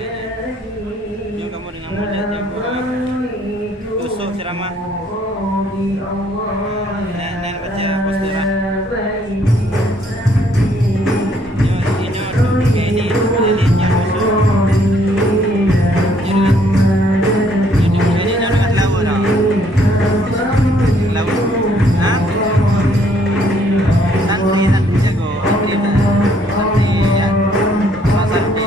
Yuk kamu dengan mudah jago tusuk ceramah. Nen baca postura. Ini masuk ke ini yang tusuk. Ini jangan lawa dah. Lawa. Hah? Santri jago. Santri ya. Santri.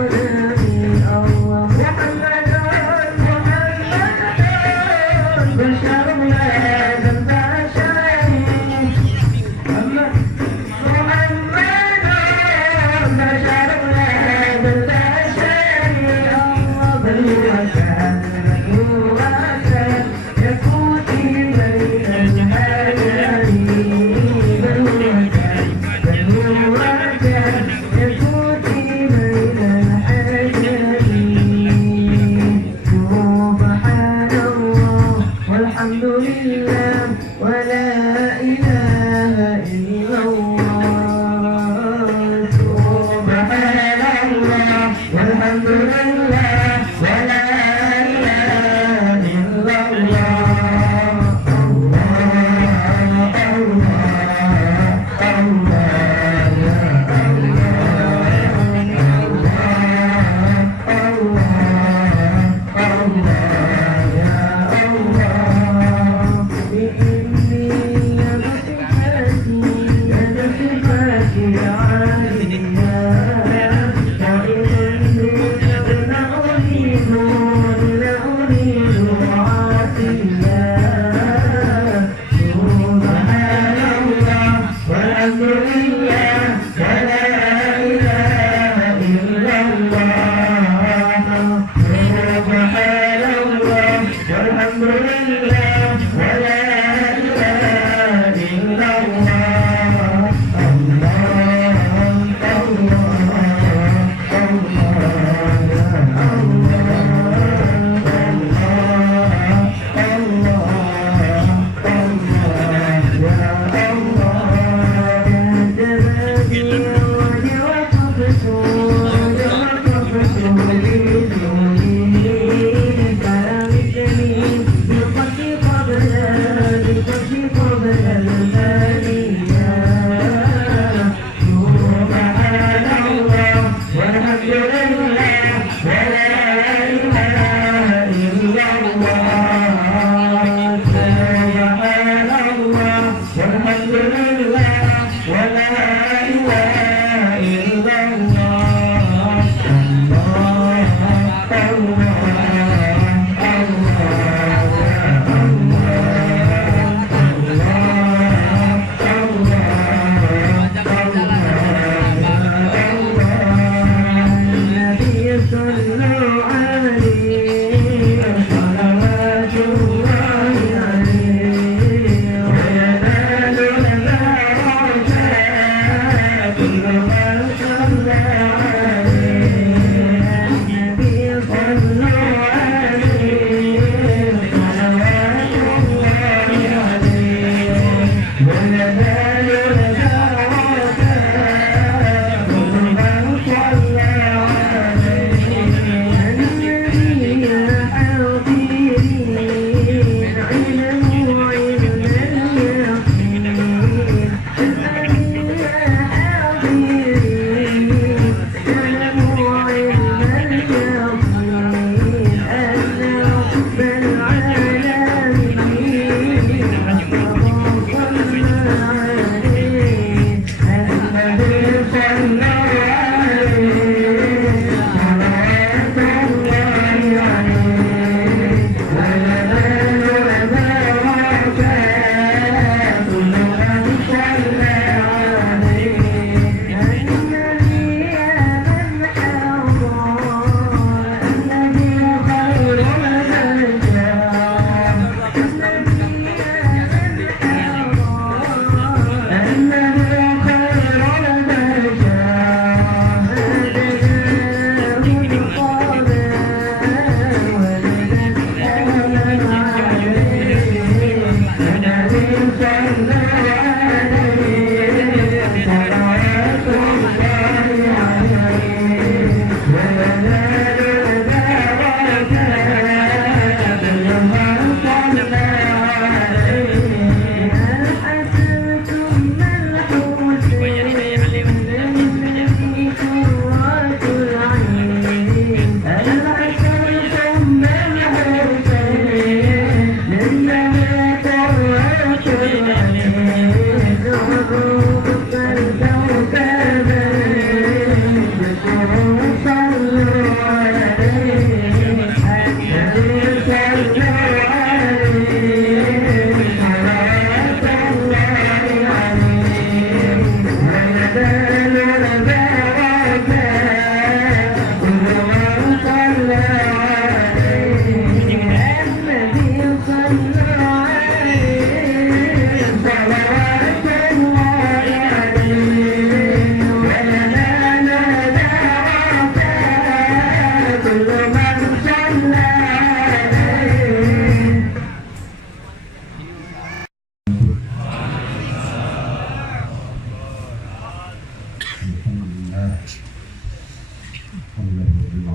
Yeah.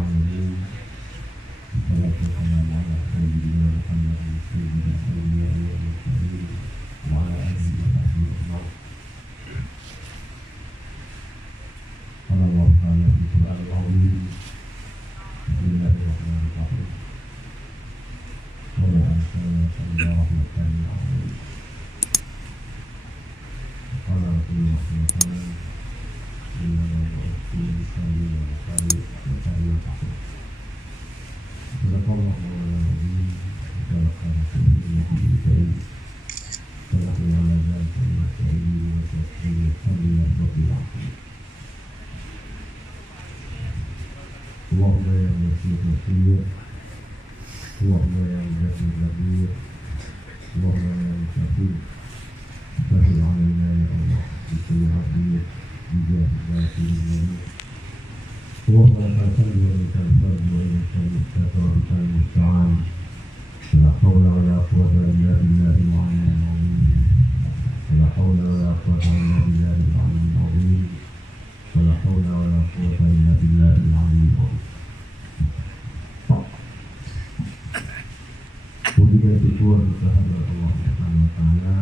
العالمين والصلاة والسلام على سيدنا محمد سيد الأنبياء والمرسلين وعلى آله وصحبه أجمعين. قال الله تعالى في القرآن العظيم: بسم الله الرحمن الرحيم. وما أرسلناك إلا رحمة للعالمين. قال رسول الله صلى الله عليه وسلم: إنما بعثت لأتمم مكارم الأخلاق. صدق الله العظيم وصدق رسوله النبي الكريم ونحن على ذلك من الشاهدين والشاكرين الحمد رب العالمين. اللهم يا مسيح الخير، اللهم يا مجسم النبي، اللهم يا مشافي سهل علينا يا الله بكل عافية بجاه رسول الله. اللهم لك الحمد ولك الفضل وإليك المستقى وبك المستعان. لا حول ولا قوة إلا بالله العلي العظيم. ولا حول ولا قوة إلا بالله العلي العظيم. ولا حول ولا قوة إلا بالله العلي العظيم. Puji dan syukur kehadirat Allah Subhanahu wa taala.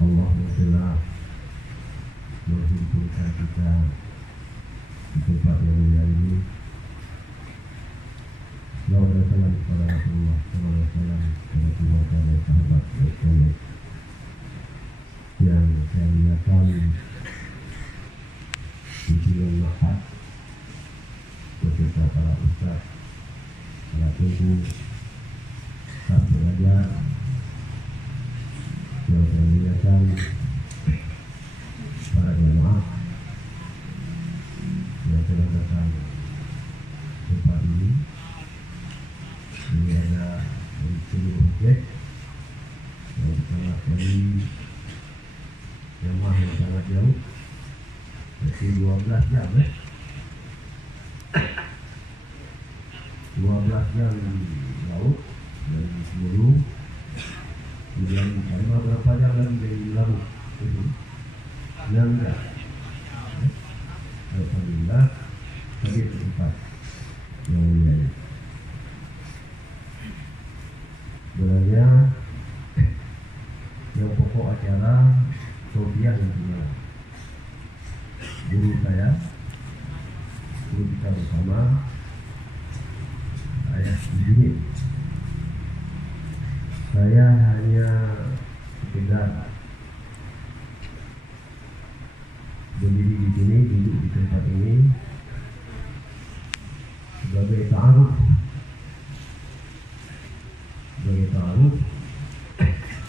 Allah telah menghimpunkan kita di tempat yang mulia ini. Salawat dan salam kepada Rasulullah sallallahu alaihi wasallam, kepada keluarga dan sahabat sekalian yang saya muliakan di sini Mahad beserta para ustaz, para guru, para pengajar yang saya muliakan, para jemaah yang telah datang tempat ini. Ini ada dari seluruh objek yang bersama dari jemaah yang sangat jauh, berarti 12 jam 12 jam di laut dari Semeru, kemudian sama berapa jam lagi dari Laut itu 6 jam. Alhamdulillah tadi tempat yang mulia ini. Sebenarnya yang pokok acara Sofia yang punya guru saya, guru kita bersama saya di sini. Saya hanya sekedar berdiri di sini, duduk di tempat ini sebagai ta'aruf.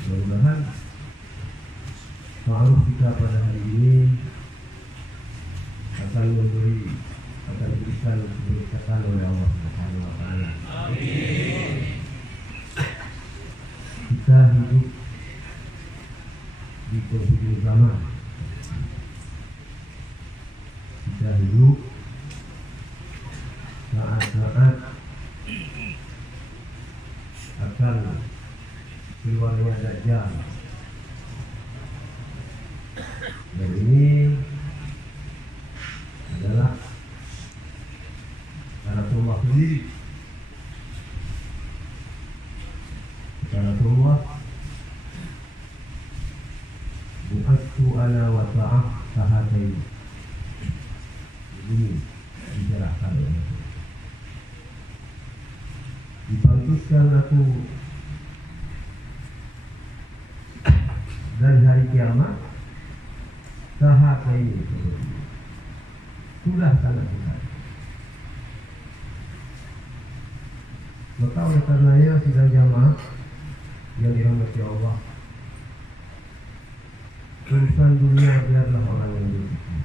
Mudah-mudahan ta'aruf kita pada hari ini akan diberikan keberkatan oleh Allah Subhanahu wa taala. Amin. Kita hidup di penghujung zaman. Kita hidup saat-saat akan keluarnya Dajjal. Dan ini adalah Rasulullah sendiri. Rasulullah bu'atsu ana wa ta'ah sahatain. Ini dijelaskan oleh Rasul. Dibangkitkan aku dari hari kiamat sahatain sudah sangat besar. Maka oleh karenanya sidang jamaah yang dirahmati Allah, urusan dunia biarlah orang yang berpikir.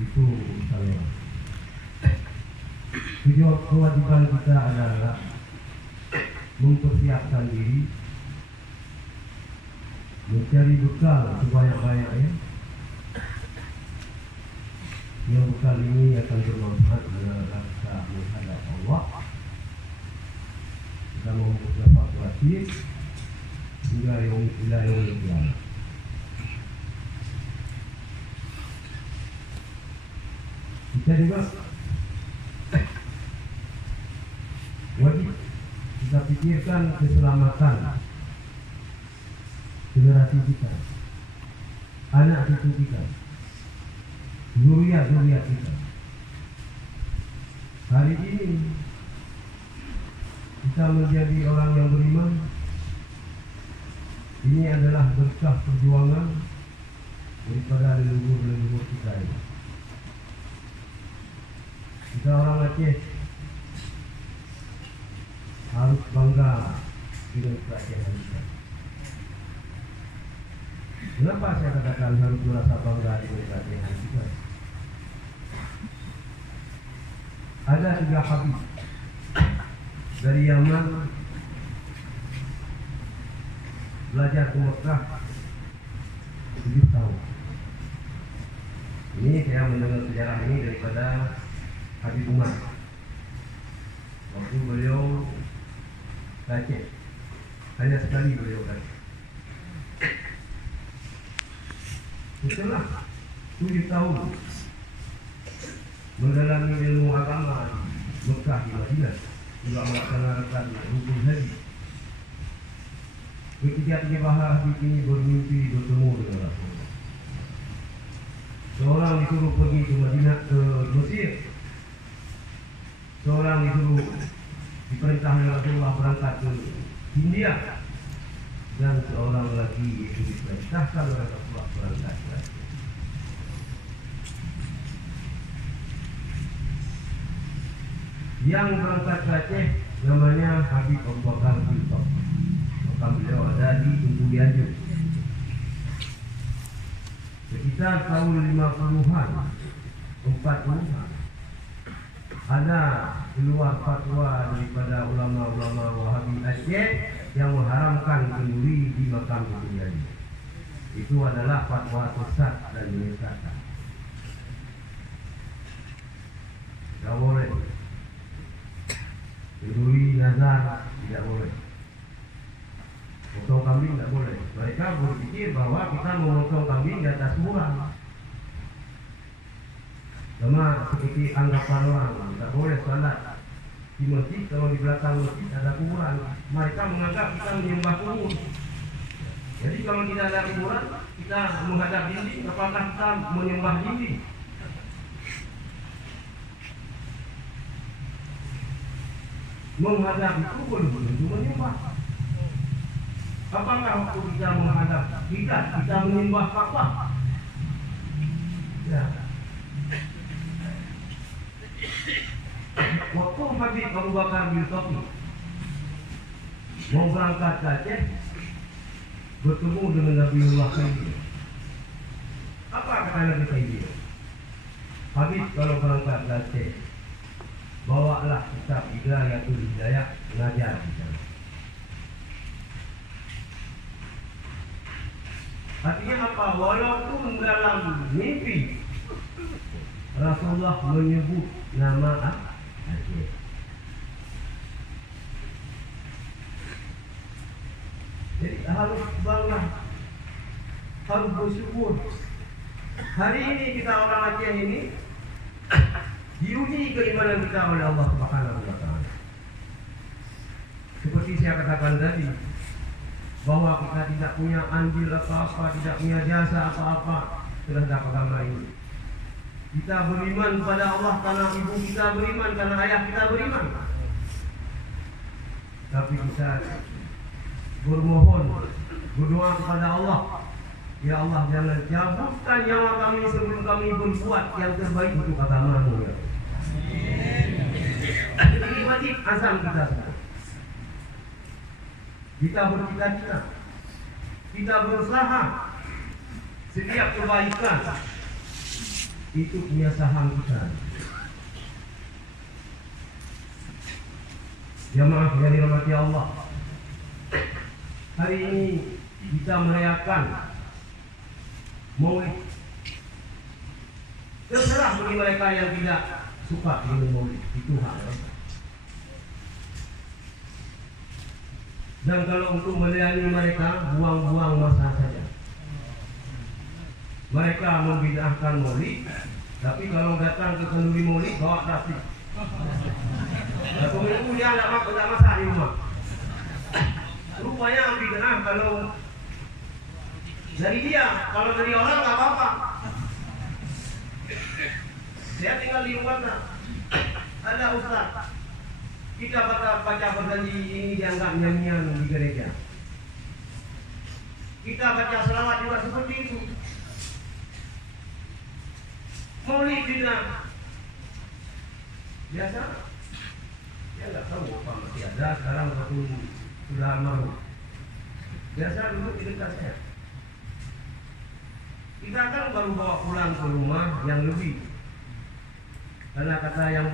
Itu urusan orang. Tujuan kewajiban kita adalah mempersiapkan diri, mencari bekal sebanyak-banyaknya. Yang bekal ini akan bermanfaat dalam kita menghadap Allah. Kita mempersiapkan hingga yang kiamat. kita juga wajib kita pikirkan keselamatan generasi kita, anak cucu kita, zuriat kita. Hari ini kita menjadi orang yang beriman. Ini adalah berkah perjuangan daripada leluhur kita ini. Kita orang Aceh harus bangga dengan kerajaan kita. Kenapa saya katakan harus merasa bangga dengan kerajaan kita? Ada 3 habib dari Yaman belajar ke Mekah 7 tahun. Ini saya mendengar sejarah ini daripada Habib Umar. Waktu beliau Aceh, hanya sekali beliau Aceh. Setelah 7 tahun mendalami ilmu agama di Mekah di Madinah, juga melaksanakan rukun haji. Ketika Habib ini bermimpi bertemu dengan Rasulullah. Seorang disuruh pergi ke Madinah, ke Mesir. Seorang disuruh diperintah oleh Rasulullah berangkat ke India, dan seorang lagi itu diperintahkan oleh Rasulullah berangkat ke Aceh. Yang berangkat ke Aceh namanya Habib Abu Bakar bin Top. Maka beliau ada di Tunku Dianjur. Sekitar tahun 50-an, 40-an, ada keluar fatwa daripada ulama-ulama Wahabi Aceh yang mengharamkan kenduri di makam Tunku Dianjur. Itu adalah fatwa sesat dan menyesatkan. Tidak boleh. Kenduri nazar tidak boleh. Potong kambing tidak boleh. Mereka berpikir bahwa kita memotong kambing di atas kuburan. Sama seperti anggapan orang, tidak boleh salat di masjid kalau di belakang masjid ada kuburan. Mereka menganggap kita menyembah kubur. Jadi kalau tidak ada kuburan, kita menghadap dinding, apakah kita menyembah dinding? Menghadap itu belum tentu menyembah. Apakah waktu kita menghadap kita menyembah Ka'bah? Ya. Waktu Habib Abu Bakar bin Topi mau berangkat ke Aceh, bertemu dengan Nabiullah Khidir. Apa kata Nabi Khidir? Habib kalau berangkat ke Aceh, bawalah kitab Hidayatul Hidayah, mengajar di sana. Artinya apa? Walaupun dalam mimpi Rasulullah menyebut nama Aceh. Jadi harus bangga, harus bersyukur. Hari ini kita orang Aceh ini diuji keimanan kita oleh Allah Subhanahu wa Ta'ala. Seperti saya katakan tadi, bahwa kita tidak punya andil apa-apa, tidak punya jasa apa-apa terhadap agama ini. Kita beriman kepada Allah karena ibu kita beriman, karena ayah kita beriman. Tapi kita bermohon, berdoa kepada Allah, ya Allah jangan cabutkan nyawa kami sebelum kami berbuat yang terbaik untuk agama-Mu ya. Ini wajib azam kita semua. Kita bercita-cita, kita berusaha. Setiap kebaikan itu punya saham kita. Jamaah yang dirahmati Allah, hari ini kita merayakan Maulid. Terserah bagi mereka yang tidak suka dengan Maulid, itu hak mereka. Dan kalau untuk melayani mereka, buang-buang masa saja. Mereka membid'ahkan Maulid, Tapi kalau datang ke kenduri maulid, bawa plastik. Satu minggu dia tak masak di rumah. Rupanya ambil kenal kalau dari dia, kalau dari orang tak apa-apa. Saya tinggal di rumah tak. Ada ustaz. Kita baca berjanji ini dianggap nyanyian di gereja. Kita baca selawat juga seperti itu. Maulid bid'ah. Biasa. Dia nggak tahu apa masih ada sekarang ataupun sudah mau. Biasa dulu di dekat saya. Kita kan baru bawa pulang ke rumah yang lebih. Karena kata yang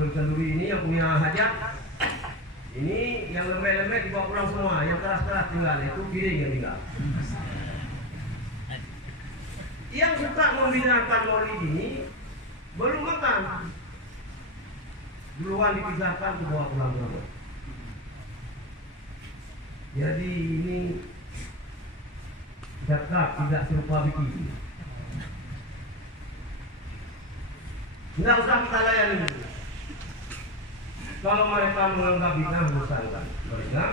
berkenduri ini yang punya hajat, ini yang lembek-lembek dibawa pulang semua, yang keras-keras tinggal, itu piring yang tinggal. Yang suka membinakan maulid ini belum makan, duluan dipisahkan dibawa pulang ke rumah. Jadi ini zakat tidak serupa bikin. Tidak usah kita layani. Kalau mereka menganggap bid'ah bosankan mereka.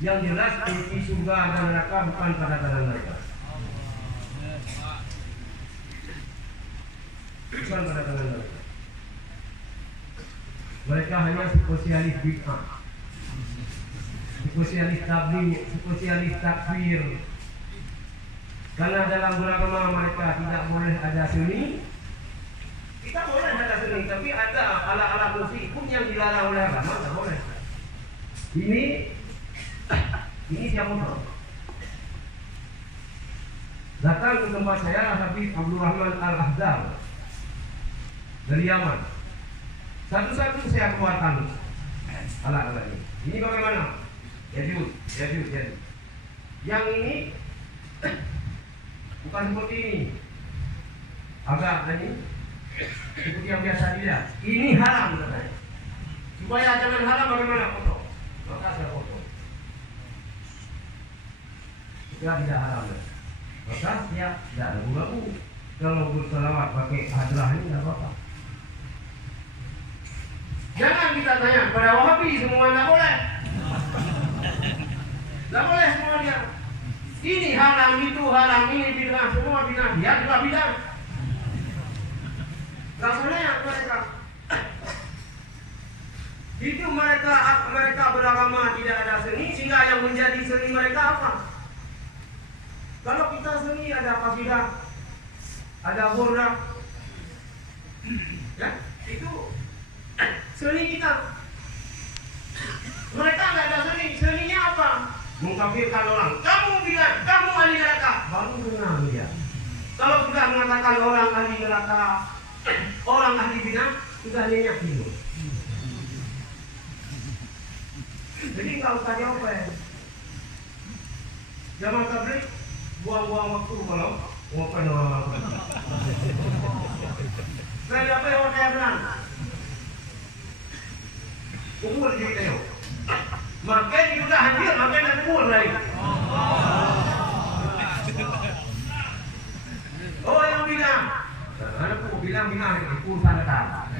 Yang jelas kunci surga dan neraka bukan pada tangan mereka. Bukan pada tangan mereka. Mereka hanya spesialis bid'ah, spesialis tabligh, spesialis takfir. Karena dalam beragama mereka tidak boleh ada seni. Kita boleh ada seni, tapi ada alat-alat musik pun yang dilarang oleh agama, tidak boleh. Ini siapa tahu? Datang ke tempat saya Habib Abdul Rahman Al-Ahdar dari Yaman. Satu-satu saya keluarkan alat-alat ini. Ini bagaimana? Yajud. Yang ini bukan seperti ini. Agak ini seperti yang biasa dilihat. Ini haram katanya. Supaya jangan haram bagaimana foto? Maka saya foto. Supaya tidak haram. Maka dia tidak ada gula-gula. Kalau berselawat pakai hadrah ini tidak apa-apa. Jangan kita tanya pada Wahabi semua tidak boleh. Tidak boleh semua dia. Ini haram, itu haram, ini bid'ah, semua bid'ah. Dia juga bid'ah. Rasanya mereka itu mereka beragama tidak ada seni, sehingga yang menjadi seni mereka apa? Kalau kita seni ada qasidah, ada burdah, ya itu seni kita. Mereka tidak ada seni, seninya apa? Mengkafirkan orang. Kamu bilang kamu ahli neraka, baru kenal dia. Kalau sudah mengatakan orang ahli neraka, orang ahli bid'ah sudah nyenyak dulu. Jadi nggak usah diopeng. Zaman tabligh buang-buang waktu kalau ngopen orang. Saya apa yang saya bilang? Umur jadi tayo. Makin juga hadir, makin umur lagi. Oh yang bilang. Anakku bilang urusan datang.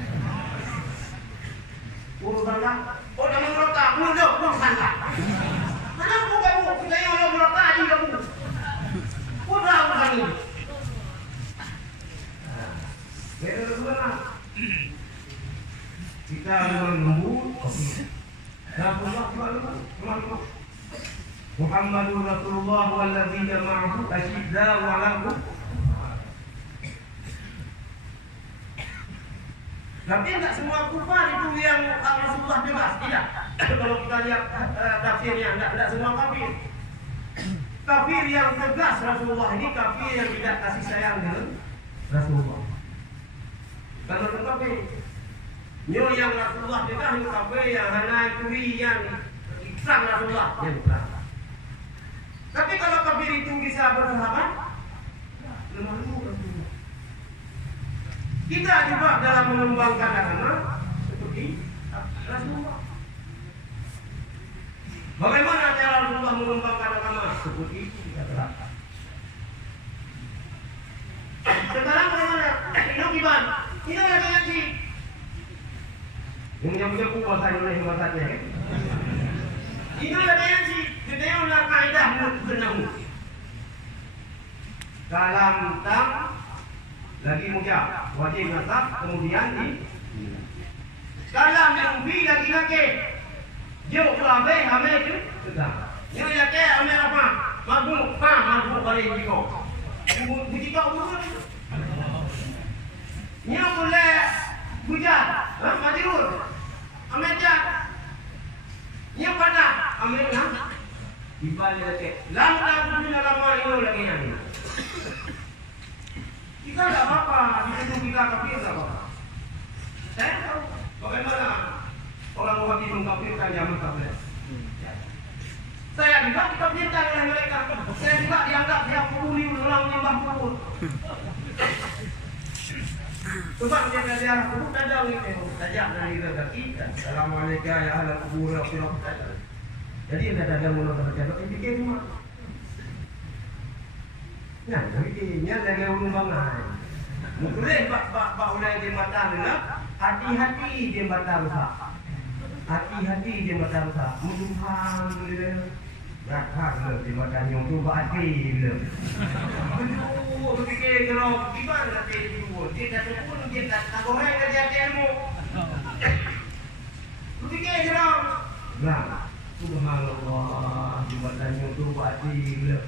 Urusan datang. Oh jangan merokok, urusan datang. Anakku kamu, kita yang orang merokok aja kamu. Udah urusan ini. Beda. Kita lembut. Muhammadur Rasulullah walladzina ma'ahu asyidda'u 'alal tapi enggak semua kufar itu yang Rasulullah bebas, tidak. Kalau kita lihat tafsirnya, enggak semua kafir. Kafir yang tegas Rasulullah ini kafir yang tidak kasih sayang dengan Rasulullah. Karena kafir. Nyo yang Rasulullah tegas itu kafir yang hana curi yang ikram Rasulullah yang ikram. Tapi kalau kafir itu bisa bersahabat, lemah lembut. Kita juga dalam mengembangkan agama seperti Rasulullah. Bagaimana cara Rasulullah mengembangkan agama seperti itu? Sekarang bagaimana? Iban. Ini yang kaya ngaji. Yang punya kuasa ini yang kuasanya. Ini yang kaya ngaji. Kita yang nak kaidah benar. Dalam tam lagi muka wajib nasab kemudian di dalam yang bi lagi lagi. Jauh kelabe ame itu sudah. Yang lagi ame apa? Mabuk balik jiko. Jiko urut. Yang boleh hujan, majrur. Ame jak. Yang pada ame yang dibalik lagi. Lam punya lama itu lagi yang ini. Kita tidak apa-apa, kita kafir tidak apa-apa. Saya tahu bagaimana orang wajib mengkafirkan zaman kafir. Saya juga dikafirkan oleh mereka. Saya juga dianggap dia peduli orang nyembah kubur. Sebab dia belajar kubur tajam ini, tajam dari kita. Assalamualaikum ya ahli kubur, jadi tidak ada mulut terjadi. Ini fikir rumah. Nah, ini lagi ulung bangai. Mungkin bak ulai di mata rendah, hati-hati di mata rusak. Hati-hati di mata rusak. Muduhan dia. Rakar di mata nyong tu hati dia. Aduh, fikir kalau gimana tadi dulu. Dia tak pun dia tak goreng kerja ilmu. Fikir kalau nah, subhanallah di mata nyong tu hati dia.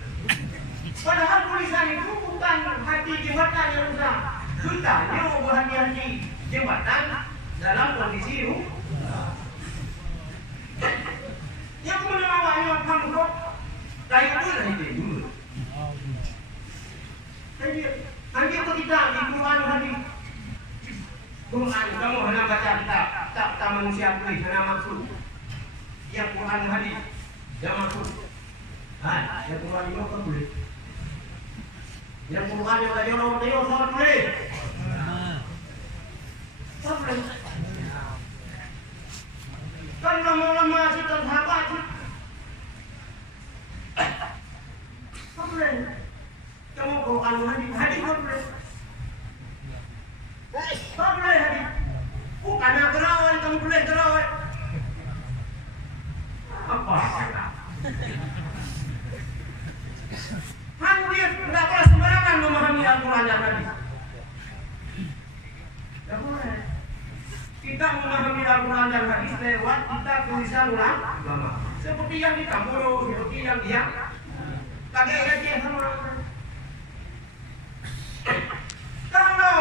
Padahal tulisan itu bukan hati jembatan yang rusak. Hendaknya berhati-hati jembatan dalam kondisi rusak. Yang menawanya kamu kok dari dulu. Nanti kita di Quran hadis. Quran kamu hendak baca tak manusia tulis hendak maksud. Yang Quran hadis yang maksud. Yang Quran itu kan boleh. Yang Quran yang tadi orang tengok sangat boleh. Sampai. Kan lama-lama kita sahabat. Sampai. Kamu Quran hadis boleh. Sampai hadis. Bukan nak terawal kamu boleh terawal. Apa? Dia tidak boleh sembarangan memahami Al-Quran dan Hadis. Tidak boleh. Kita memahami Al-Quran dan Hadis lewat kita tulisan ulama. Seperti yang di kampung, seperti yang dia pakai gaji sama. Kalau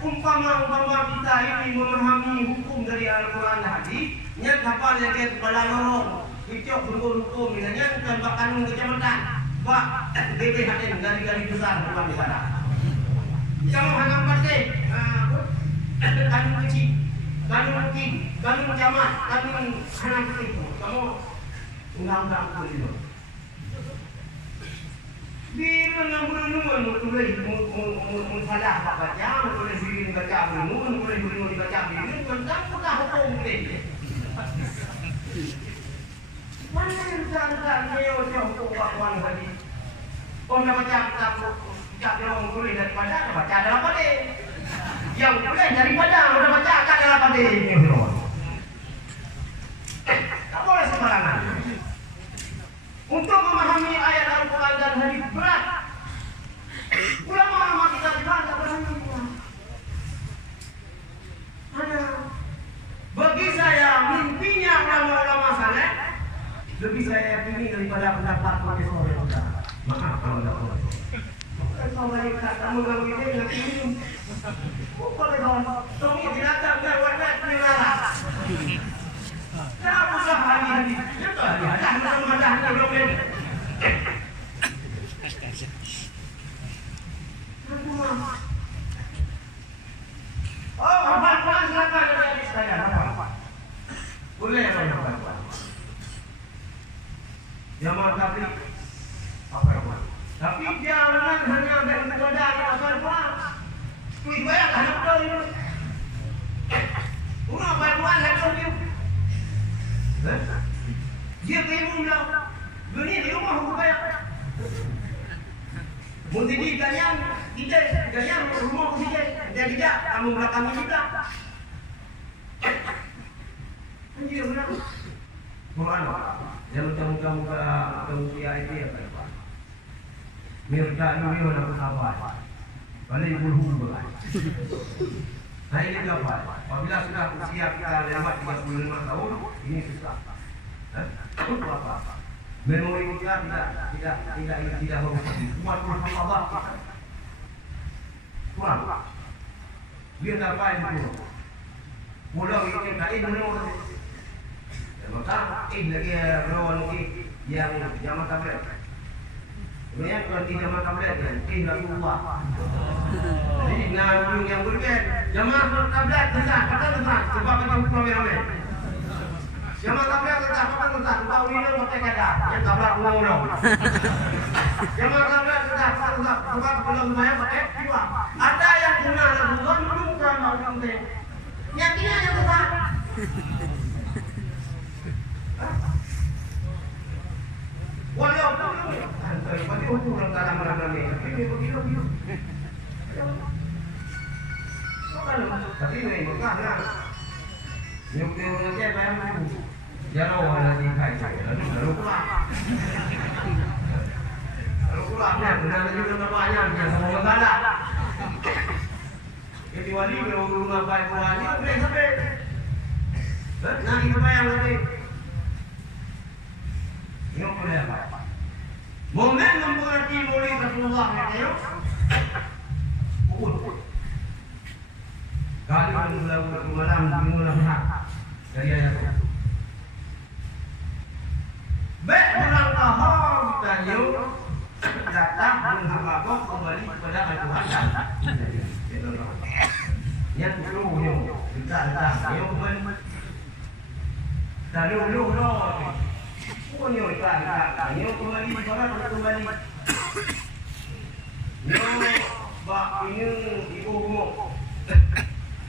umpama kita ini memahami hukum dari Al-Quran dan Hadis, nyat kapal yang kita kepada lorong, hijau hukum misalnya tanpa kanun kecamatan. Pak, BPHN gali-gali besar bukan di sana. Kamu hanam partai, kanun kecil, kanun rutin, kanun camat, kanun hanam kecil. Kamu undang-undang itu. Di mengambil tulis salah baca, tulis diri baca tulis dibaca diri, tentang kita hukum ini. Mana yang sangat neo hukum hadis? Orang baca kitab yang tulis daripada baca dalam hadis. Yang tulis daripada orang baca kat dalam hadis. Tak boleh sembarangan. Untuk memahami ayat Al-Quran dan hadis berat. Ulama-ulama kita di mana berani. Bagi saya mimpinya ulama-ulama saleh lebih saya yakini daripada pendapat profesor yang sudah. Maaf kalau tidak boleh. Kalau lagi kamu kalau ini dengan ini, boleh dong. Tolong binatang berwarna merah. Kenapa usah hari-hari? Ada belum ini. Oh, apa silakan dari saya. Boleh apa? Jamaah tabligh apa? Tapi jangan hanya beribadah asal pulang. Kuih bayar anak kau ini. Una bantuan lagi tu. Dia bingung lah. Dunia di rumah hukum bayar. Mesti ganyang kita ganyang rumah kita tidak kamu belakang kita. Anjir benar. Quran. Jangan kamu ke itu ya Pak. Mirda ini orang sabar. Balik berhubung. Nah ini apa? Apabila sudah usia kita lewat 35 tahun, ini susah. Apa? Memori kita tidak kuat Allah. Kurang. Dia dapat itu. Pulau ini kain menurut. Maka lagi lawan yang jamaah tablet. Kemudian kalau tidak jamaah tablet Rasulullah. Jadi yang berbeda jamaah tablet besar, kata besar sebab kita ramai-ramai. Jamaah tablet besar, kata besar sebab ini pakai kada yang tablet ulang-ulang. Jamaah tablet besar, kata besar sebab kalau lumayan pakai dua. Ada yang guna Rasulullah bukan orang lain. Yang ini yang besar. Walaupun itu orang dalam ramai-ramai, begitu. Tapi ini bukan lah. Yang dia bayar itu, jangan orang di kaya, lalu pulangnya, benar juga banyak yang sama negara. Jadi wali kalau rumah bayar wali, boleh sampai. Nah itu bayar lagi. Ini boleh apa? Momen mempengaruhi mulai Rasulullah itu. Kali melakukan malam dimulai dari ayat itu. Baik ulang tahun kita datang menghadap kembali kepada Tuhan. Yang dulu kita datang dulu. Punya kita kembali kembali. Bak ini ibu.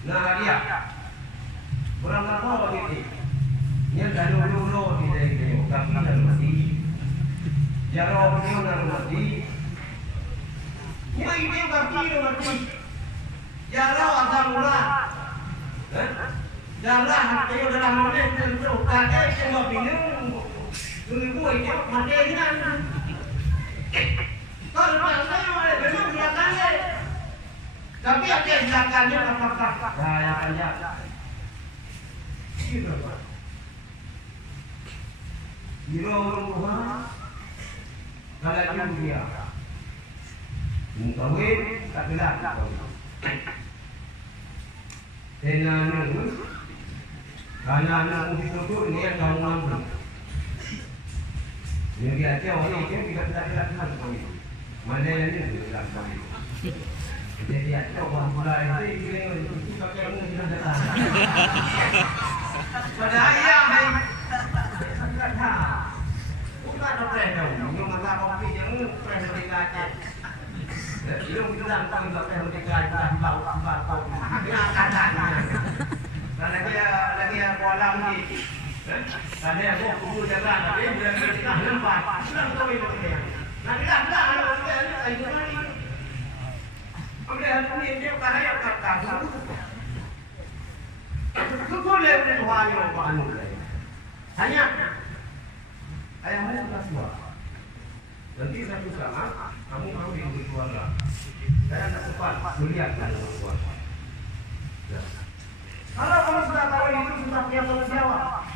Nah dia orang apa ini? Yang dulu di daerah kami dan mesti jarang punya dan mesti. Ini kami mesti jarang ada mula. Jarang itu dalam mana itu kakek semua bingung. Dulu itu mati kan. Kalau saya ada benar belakangnya. Tapi ada belakangnya apa-apa. Saya aja. Gitu Pak. Bila orang kalau dia mungkin tak benar. Anak-anak itu ini yang kamu ambil. Jadi aja orang itu tidak dilakukan. Mana yang ini dilakukan. Jadi aja orang mulai itu pakai ilmu tidak datang. Pada ayah hai. Bukan orang tahu. Yang mata kopi yang presiden kaca. Yang bilang kami pakai kaca bau. Dia kadang. Lagi kolam ni. Tadi aku kubu jaga tapi bila kita nampak sudah tahu itu dia. Nanti dah kalau kita ayo mari. Kemudian ini dia karya kata. Boleh Tuhan yang anu. Hanya ayahmu sudah tua. Nanti satu saat kamu mau diambil keluarga. Saya tak sempat melihat kalau keluarga. Kalau kamu sudah tahu itu sudah punya tanggung jawab.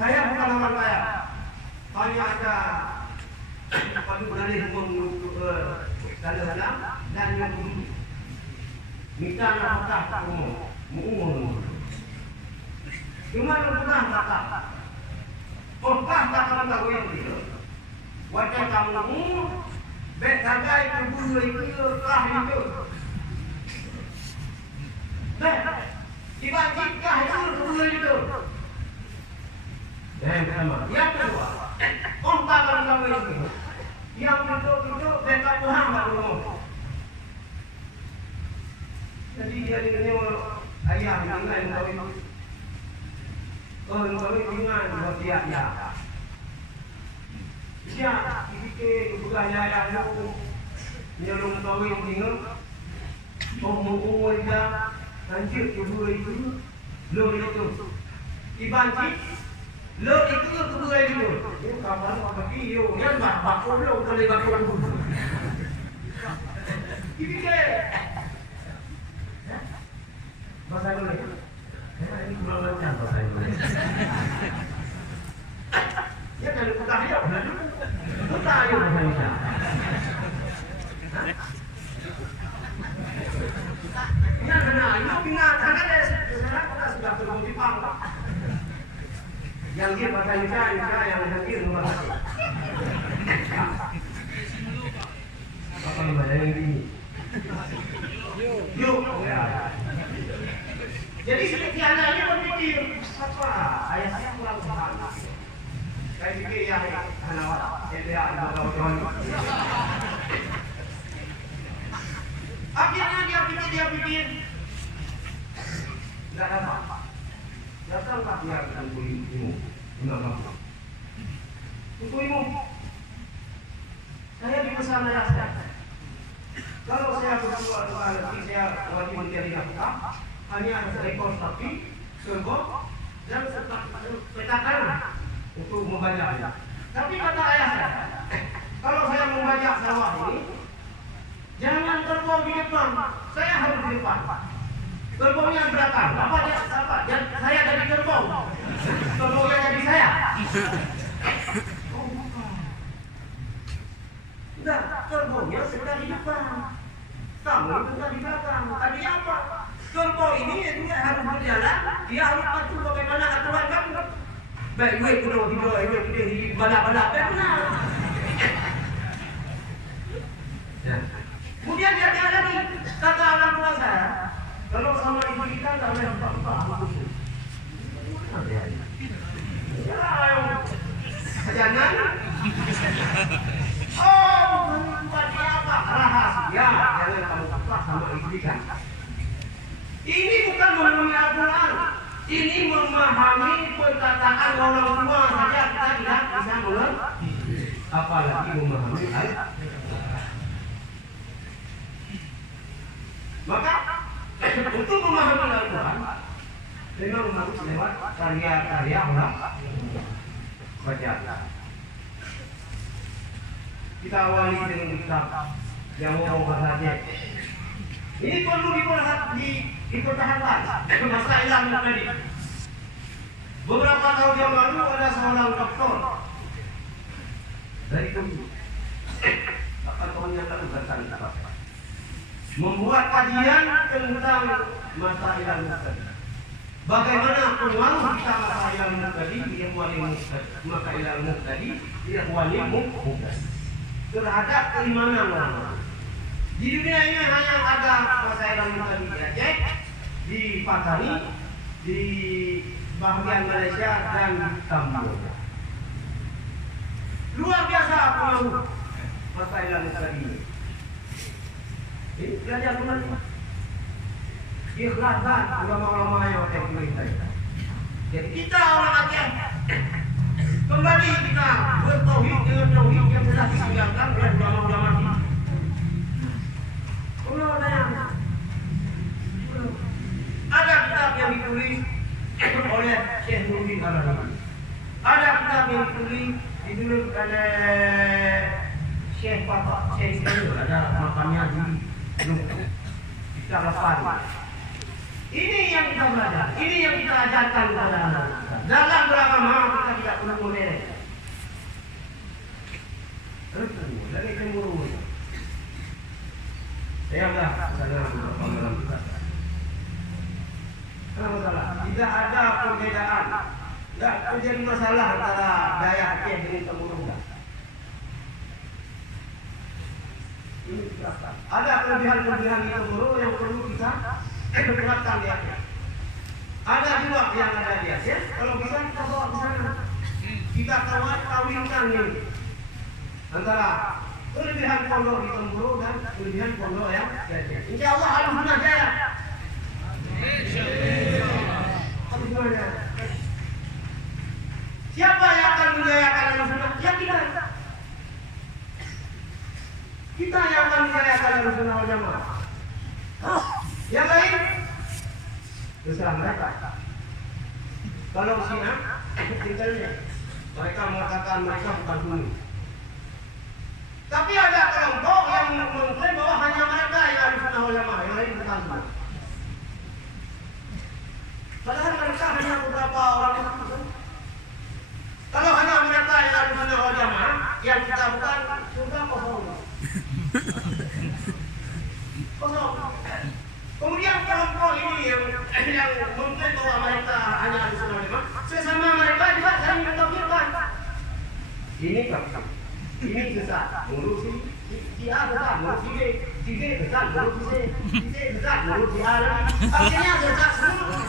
Saya bukan orang kaya. Hanya ada kami beralih ke dalam dan yang minta nafkah umum. Cuma nafkah tak. Nafkah tak akan tahu yang itu. Wajah kamu berdagai kubur itu kah itu. Dibandingkan itu kubur itu. Yang pertama, yang kedua, kontak dengan kamu itu. Yang itu dekat Tuhan baru. Jadi dia ini ayah dengan kau. Kau dengan dia. Dia dipikir bukannya ayah itu. Nyelung kawin tinggal. Umur dah lanjut kedua itu. Lo itu. Ibanci. Lo itu kedua itu. Ini kabar apa dia? Yang bakul lo boleh bakul. Ini ke? Bahasa Indonesia. Ini kurang lancar bahasa Indonesia. Ya kalau kita dia benar. Kita ayo bahasa Indonesia. Ya benar, itu benar. Karena saya sudah terbukti paham. Yang dia bahasa Indonesia, yang dia bahasa. Apa namanya ini? Yuk. Ya. Jadi seperti anaknya berpikir, apa? Ayah saya kurang paham. Saya pikir yang anak dia ada kawan-kawan. Akhirnya dia pikir, tidak ada apa. Datanglah dia dengan ilmu, ilmu. Untuk ilmu, saya dipesan ayah saya. Kalau saya berdua nanti saya wajib mencari nafkah, hanya seekor sapi, sergok, dan petakan untuk membajak. Tapi kata ayah saya, kalau saya membajak sawah ini, jangan kerbau di depan, saya harus di depan. Kerbaunya belakang, apa dia? Saya jadi kerbau, kerbaunya jadi saya. Oh bukan. Enggak, kerbaunya sudah di depan, kamu sudah di belakang. Tadi apa? Kerbau ini dia harus berjalan, dia harus atur bagaimana aturan kamu. Baik, kudo di balap-balap, benar. Kemudian dia lagi kata orang tua saya, kalau sama ibu kita tak boleh apa-apa. Jangan. Oh, bukan apa? Rahasia. Jangan kamu apa sama ibu kita. Ini bukan memahami Al-Quran. Ini memahami perkataan orang tua saja kita tidak bisa mengerti. Apalagi memahami Al-Quran. Maka untuk memahami Al-Quran memang harus lewat karya-karya orang baca. Kita awali dengan kitab yang mau bahasanya. Ini perlu dipertahankan masa ilmu tadi. Beberapa tahun yang lalu ada seorang doktor dari Turki. 8 tahun yang lalu datang membuat kajian tentang masalah mustahil. Bagaimana pengaruh kita masalah mustahil di ikhwan masalah mustahil di ikhwan mustahil terhadap keimanan orang. Di dunia ini hanya ada masalah mustahil di Aceh, di Patani, di bahagian Malaysia dan Kamboja. Luar biasa pengaruh masalah mustahil ini. Ini belajar kembali. Ikhlaskan ulama-ulama yang ada di kita. Jadi kita orang Aceh kembali kita bertauhid dengan tauhid yang telah ditinggalkan oleh ulama-ulama kita. Ulama ada kitab yang ditulis oleh Syekh Nurdin Al-Albani. Ada kitab yang ditulis oleh Syekh Fatah, Syekh Ismail, ada makamnya di kita lepas. Ini yang kita belajar, ini yang kita ajarkan kepada anak kita. Dalam beragama kita tidak perlu modern. Lagi cemburu. Saya sudah sana beberapa malam kita. Masalah, tidak ada perbedaan, tidak terjadi masalah antara daya Aceh dengan Temurun. Ada kelebihan-kelebihan di Temurun yang perlu kita terapkan di Aceh. Ada juga yang ada di Aceh. Kalau bisa kita bawa ke sana. Kita kawinkan ini antara kelebihan pondok di Temurun dan kelebihan pondok yang di Aceh. Insya Allah harus benar jaya. Siapa yang akan menjayakan Al-Sunnah? Ya kita. Kita yang akan dijayakan oleh Sunnah wal Jamaah. Yang lain terserah mereka. Kalau Syiah, tinggalnya mereka mengatakan mereka bukan Sunni. Tapi ada kelompok yang mengklaim bahwa hanya mereka yang ahli Sunnah wal Jamaah, yang lain bukan Sunni. Padahal mereka hanya beberapa orang itu. Kalau hanya mereka yang ahli Sunnah wal Jamaah, yang kita bukan, sudah kosong. Kosong. Kemudian kelompok ini yang mengklaim bahwa mereka hanya ahli Sunnah wal Jamaah, sesama mereka juga saling mengkafirkan. Ini kafir. Ini sesat. Menurut si A sesat, menurut si B sesat, menurut si C sesat, menurut si A lagi. Akhirnya sesat semua.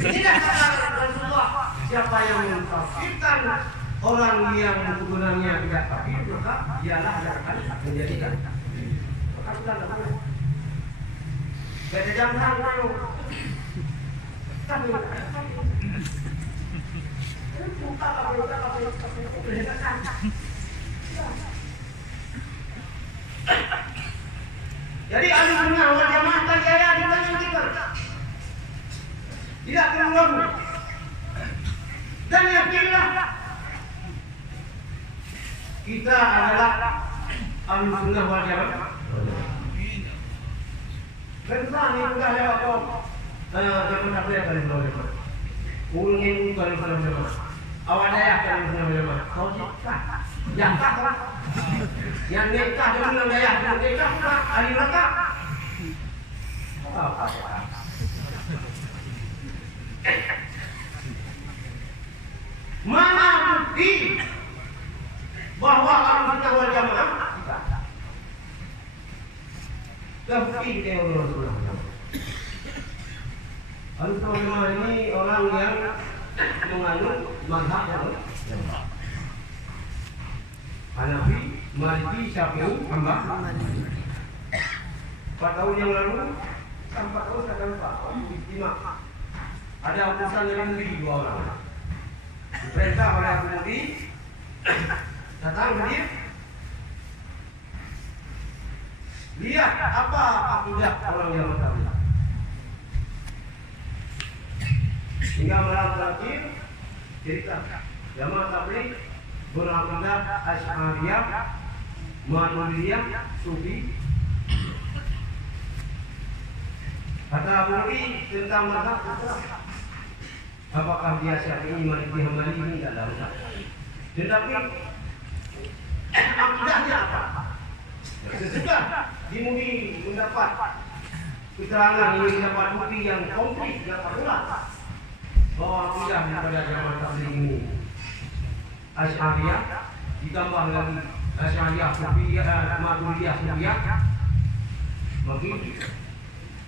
Inilah kata Rasulullah. Siapa yang mengkafirkan orang yang sebenarnya tidak kafir, maka dialah yang akan menjadikan. Maka sudah tidak boleh. Beda jangan tahu. Tapi buka jadi ahli sunnah wal jamaah terjaya di tangan kita. Tidak perlu ragu. Dan yakinlah kita adalah ahli sunnah wal jamaah. Kenapa ini sudah lewat kok? Jangan tak boleh kalian tahu. Ulungin kalian tahu. Awak daya kalian tahu. Kau cakap, yang kah? Yang nikah dengan daya, yang nikah kah? Ahli neraka. Mana bukti bahwa ahli sunnah wal jamaah bukti teori Rasulullah. Ahli sunnah wal jamaah ini orang yang menganut mazhab Hanafi, Maliki, Syafi'i, Hambali. 4 tahun yang lalu, 4 tahun saya lupa, istimewa. Ada utusan dari negeri 2 orang. Diperintah oleh Abu Mudi, datang ke dia. Lihat apa akidah orang yang berkata. Hingga malam terakhir, cerita Jamaah Tabligh berakidah Asy'ariyah, Maturidiyah, Sufi. Kata Abu Mudi tentang mazhab apakah dia Syafi'i, Maliki, Hambali ini tidak ada urusan. Tetapi akidahnya apa? Sesudah Mudi mendapat keterangan ini, dapat bukti yang konkret, yang akurat bahwa akidah daripada Jamaah Tabligh ini Asy'ariyah ditambah lagi Asy'ariyah, Sufiyah, Maturidiyah, Sufiyah, bagi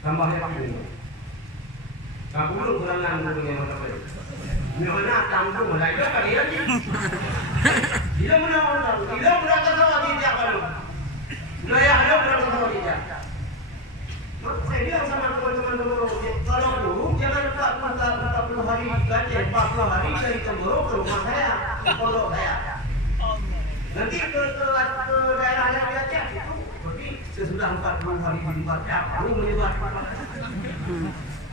tambah lagi ini. Kabulu kurangan dulu yang berapa? Mana tanggung lah itu kali lagi. Tidak menawar, tidak berangkat sama dia kalau. Wilayah ada berangkat sama dia. Saya bilang sama teman-teman dulu, kalau dulu jangan 40 hari gaji, 40 hari dari Temboro ke rumah saya, ke pondok saya. Nanti ke daerah yang di Aceh itu, berarti sesudah 40 hari di tempat ya, baru melibat.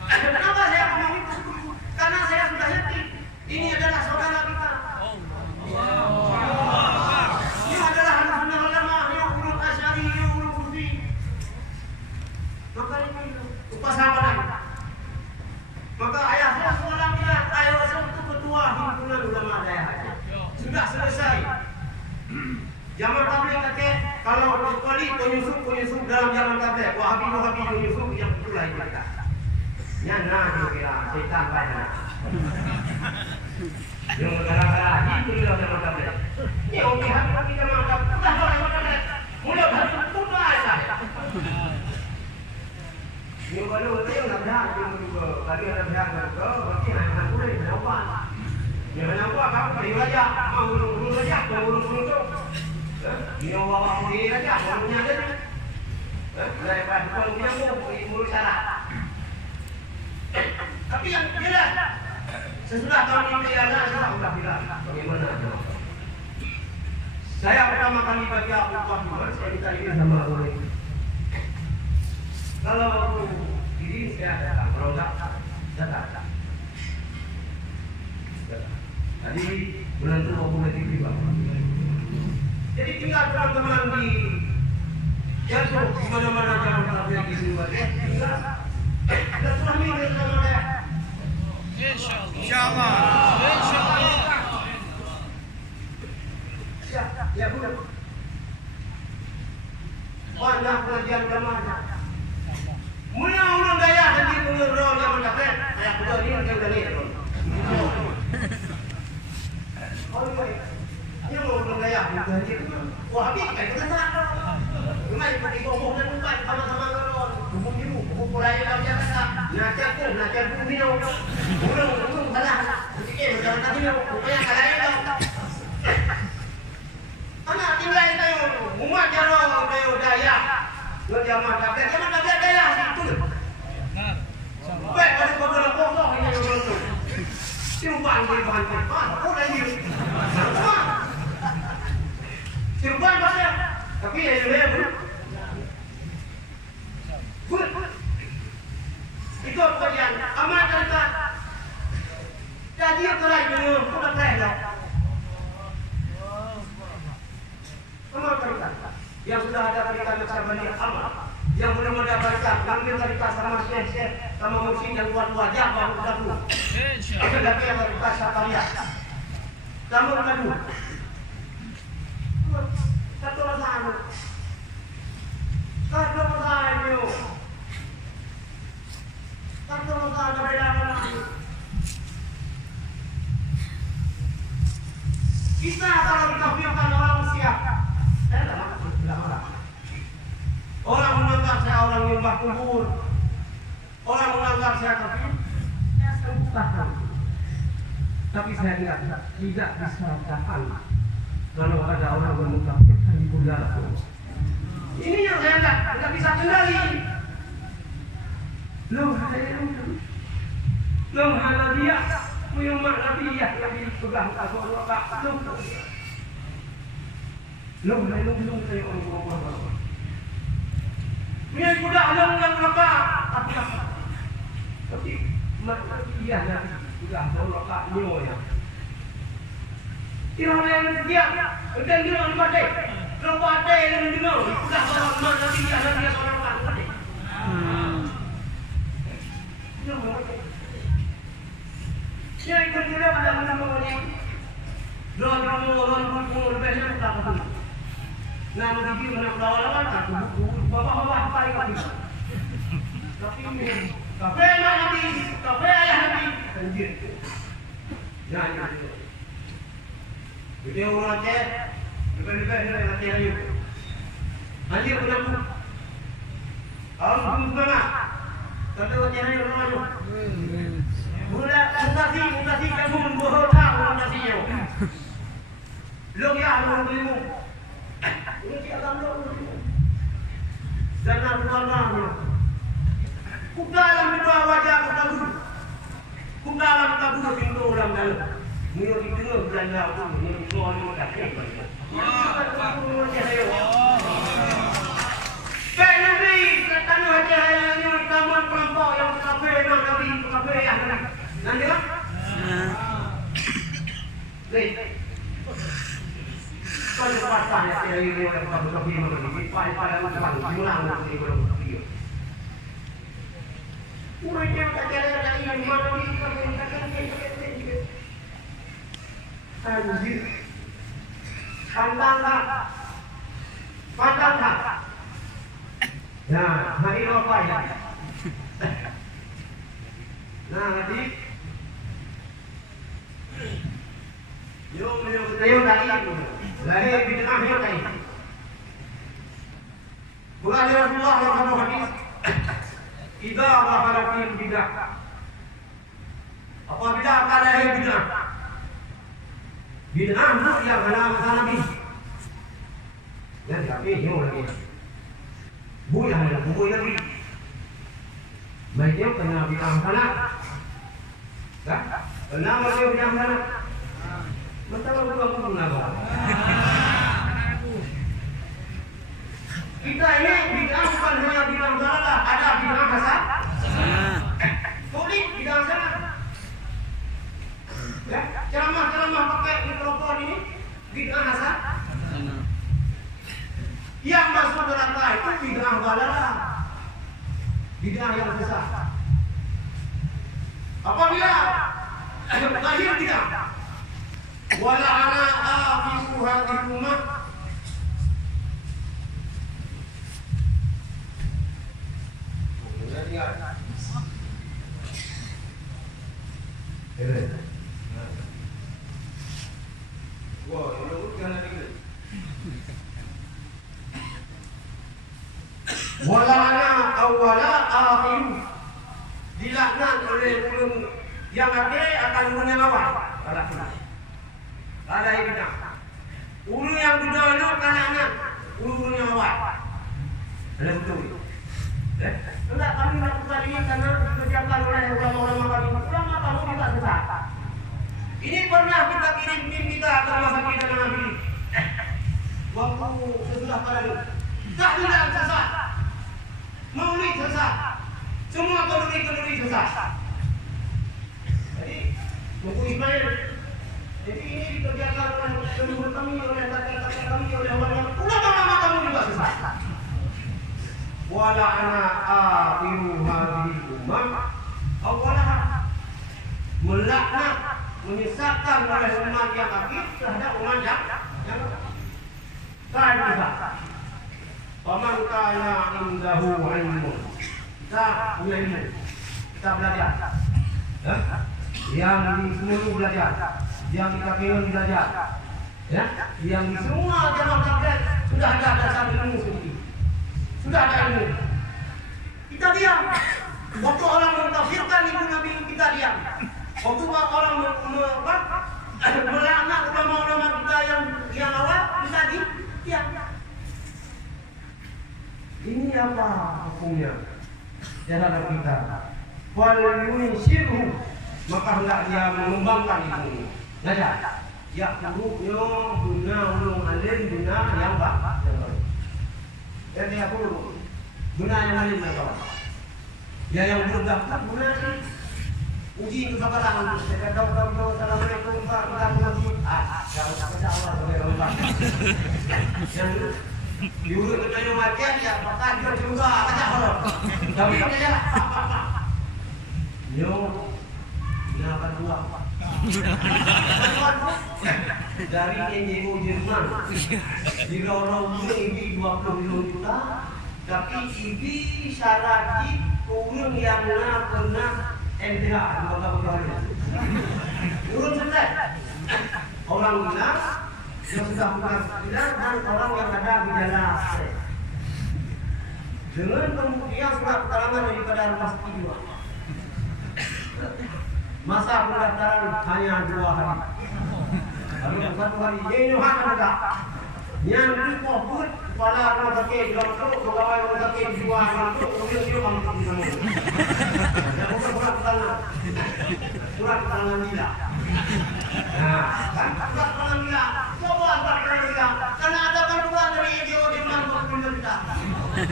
Kenapa saya ngomong itu? Karena saya sudah yakin ini adalah saudara kita. Ini adalah ahli sunnah wal jamaah yang ulul Asy'ari, yang ulul Sufi. Maka ini upasawan. Maka ayah saya seorang bilang, ayah saya itu ketua himpunan ulama daerah Aceh. Sudah selesai. Jamaah Tabligh Aceh kalau kecuali penyusup dalam Jamaah Tabligh, Wahabi penyusup yang itulah mereka. Nyana juga setan banyak. Yang gara-gara itu bilang Jamaah Tabligh. Ini orang hati kita makan. Sudah orang Tabligh. Mulut hati sudah aja. Yang baru itu yang nak yang juga tadi ada pihak mereka berarti hanya boleh menawar. Yang menawar kamu pergi saja, mau urus saja, mau urus untuk. Dia bawa pergi saja, punya saja. Lepas kalau dia mau urus sana. Tapi yang jelas sesudah kami bilang, sudah bilang bagaimana? Saya pertama kali baca Al-Quran, saya ditanya sama orang. Kalau ini saya datang, kalau enggak datang. Tadi bulan itu bulan TV Bapak. Jadi tinggal teman-teman di jatuh di mana-mana jangan sampai di sini Bapak. Tinggal dan suami dengan saya. Insyaallah. Ya bukan. Banyak pengajian kemana? Mula-mula daya jadi pengerol yang mendapat. Saya sudah ini yang dari. Oh baik. Ini mau daya jadi. Wah, habis kita sana. Rumah itu dibohong dan bukan sama-sama ngerol. Bukan ibu, bukan mulai dari Jakarta. Nacar pun minum. Belum salah. Sedikit jangan tadi minum. Rupanya kalah itu. Anak tinggal itu, umat jarang itu daya. Dua jamaah kabel daya itu. Baik pada beberapa pokok ini yang betul. Simpan di bahan. Oh dah ini. Simpan banyak. Tapi yang lebih. Itu pekerjaan amat dekat. Jadi kerai dengan kurang dah. Amal berikan yang sudah ada berikan besar banyak amal yang belum ada berikan ambil berikan sama syekh sama musim yang luar wajah baru dulu tapi yang berikan sakaria kamu dulu satu rasanya kita kalau dikafirkan orang siapa? Orang menganggap saya orang nyembah kubur. Orang menganggap saya kafir. Saya sembuhkan. Tapi saya tidak bisa tahan. Kalau ada orang yang mengkafirkan di budaya. Ini yang saya tidak bisa kendali. Loh dia, Muhammad Nabi yang dipegang Allah tak. Long saya orang. Ini sudah long yang laka. Tapi iya Nabi sudah laka nyonya. Tidak yang dia, dan dia orang badai. Kalau badai yang dengar, sudah orang Nabi dia seorang badai. Dia ikut dia pada mana-mana ini. Orang berbeza tak tahu. Nama dia mana lawan aku bapak-bapak apa lagi. Tapi kafe Nabi, kafe ayah Nabi. Anjir. Ya. Video orang cek, lebih-lebih dari hati ayu. Anjir punya. Orang bukan. Kata wajah ayu orang. Mutasi kamu membohong mutasinya. Belum ya belum. Ini dia belum. Jangan lupa. Kudalam dua wajah kabur. Kudalam kabur pintu orang dalam. Mio di tengah belanda tu, ni semua ni dah kena. Penari kata wajah yang ni kamu perampok yang kafe nak Nabi kafe yang ni. Nanti kan? Kalau pasal yang saya ini orang kamu kafe ni, pada macam pulang nanti kalau kafe. Urusnya kajian dari mana ni kafe. Anjir. Pandanglah. Nah, hari apa ya? Nah, nanti. Yo dari. Lahir di tengah tadi. Bukan Rasulullah yang kamu hadis. Idza baharatin bidah. Apabila ada yang bidah. Bid'ah yang haram Nabi. Ya, tapi yo lagi. Bukan ada buku lagi. Baiknya kena bid'ah sana. Dah? Kenapa dia bid'ah sana? Betul betul kenapa? Kita ini bid'ah bukan hanya bid'ah dalalah, ada bid'ah hasan. Sulit bid'ah sana. Ya, ceramah pakai mikrofon ini bid'ah hasan. Yang masuk neraka itu bid'ah dalalah. Bid'ah yang besar. Apabila lahir bid'ah, wala ana afisu hadhihi ummah, walana awala akhir, dilaknat oleh ulun yang akan ulun yang awal. Ada kita ulun yang duduk kalangan ulun yang awal. Ada betul. Enggak, kami lakukan ini karena dikerjakan oleh ulama-ulama kami. Ulama kamu juga sesat. Ini pernah kita kirim tim kita ke rumah sakit dan Nabi. Waktu sesudah pandemi. Tahlilan sesat. Maulid sesat. Semua kenduri sesat. Jadi, buku Ismail. Jadi ini dikerjakan oleh leluhur kami, oleh kakek-kakek kami, oleh ulama-ulama kamu juga sesat. Wala ana akhiru hadhihi ummah, awalaha, melaknat, menyesatkan oleh umat yang akhir terhadap umat yang kedua. Paman kana indahu ilmu, kita punya ilmu, kita belajar. Yang di seluruh belajar, yang di KPN belajar, yang di semua jamaah tabligh sudah ada dasar ilmu sendiri. Sudah ada ilmu. Kita diam. Waktu orang mentafsirkan ibu Nabi kita diam. Waktu orang melaknat ulama-ulama kita yang awal kita diam. Ini apa hukumnya terhadap kita? Wal yunshiru, maka hendak dia mengembangkan ilmu. Belajar. Ya buruknya guna ulung alim guna yang baik. Jadi aku guna yang lain lah. Ya yang belum dapat guna uji kesabaran. Saya tahu assalamualaikum Pak, kita mengaji. Jangan baca Allah sebagai Pak. Yang diurut ke kayu makan ya, maka dia juga kata Allah. Tapi saja. Yo, dia akan dua. Dari NGO Jerman di orang ini 20 juta, tapi ini syarat urun yang pernah NPH urun selesai. Orang bilang yang sudah pernah bilang dan orang yang ada gejala dengan kemudian surat keterangan daripada rumah sakit juga. Masa pendaftaran hanya 2 hari. Lalu 1 hari, ini ada. Yang itu pun kepala rumah sakit dalam perut, pegawai rumah sakit di luar itu, kemudian dia kamu di sana. Yang surat keterangan gila. Nah, kan surat keterangan gila. Coba surat keterangan gila. Karena ada bantuan dari NGO di mana untuk kita.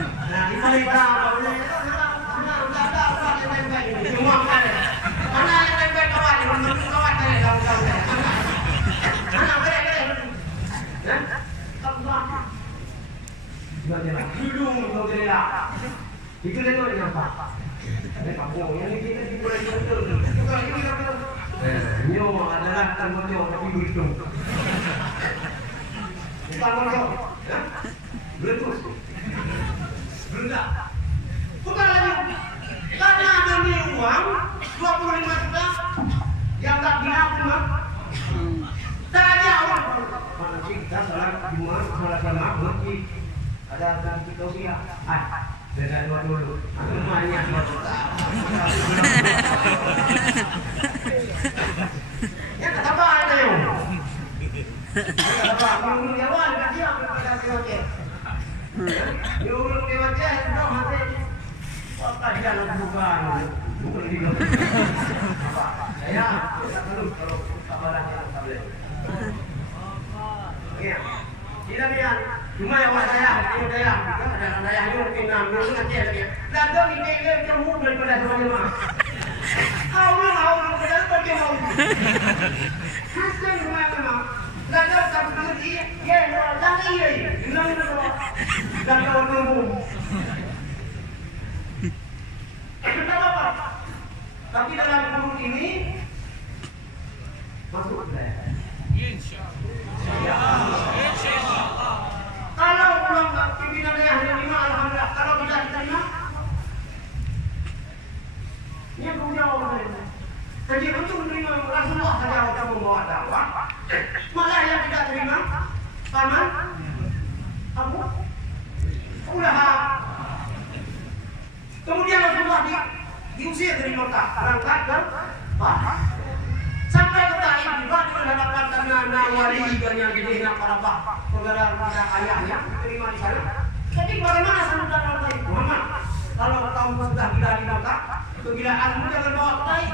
Nah, di mana kita ada surat yang baik ini. Semua kan. Mana yang baik kawan, menurut kawan saya kawan. Mana baik. Allah. Hidung bergerak. Itu dia tu apa? Ada kampung yang kita di Pulau Jogja. Juga ini nyo adalah termojo tapi berhitung. Bukan mojo. Bluetooth. Benda. Bukan lagi. Karena demi uang 25 juta yang tak dilakukan. Tanya orang mana kita salat Jumat, salat jamaah masjid ada kita usia. Beda dulu. Aku banyak juta. Ya kata apa ada yo? Kata apa? Urung jawan kan dia pada oke. Urung dewaja sudah mati. Apa dia nak bukan? Bukan di luar. Apa? Saya belum kalau kabarannya tak boleh. Ya. Tidak lihat. Cuma yang saya, ini saya, ada dayahnya mungkin ngambil nanti lagi. Dagang ini dia cemuk daripada semuanya mah. Awal kita pergi mau. Hasil mana? Dagang tak dia, dia orang iya. Bilang dagang nunggu. Kita apa? Tapi dalam grup ini masuk saya. Insyaallah. Kalau belum pimpinan yang diterima, alhamdulillah. Kalau tidak diterima, ini punya orang lain. Jadi untuk menerima Rasulullah saja kita membawa dakwah. Malah yang tidak terima, paman, Abu, ulah. Kemudian Rasulullah diusir dari Mekah, berangkat ke Mekah. Sampai ke Taif juga dihadapkan karena wali iganya gede nak para pak saudara ayahnya diterima di sana. Jadi bagaimana sambutan orang Taif? Muhammad, kalau kamu sudah gila di Mekah, kegilaanmu jangan bawa ke Taif.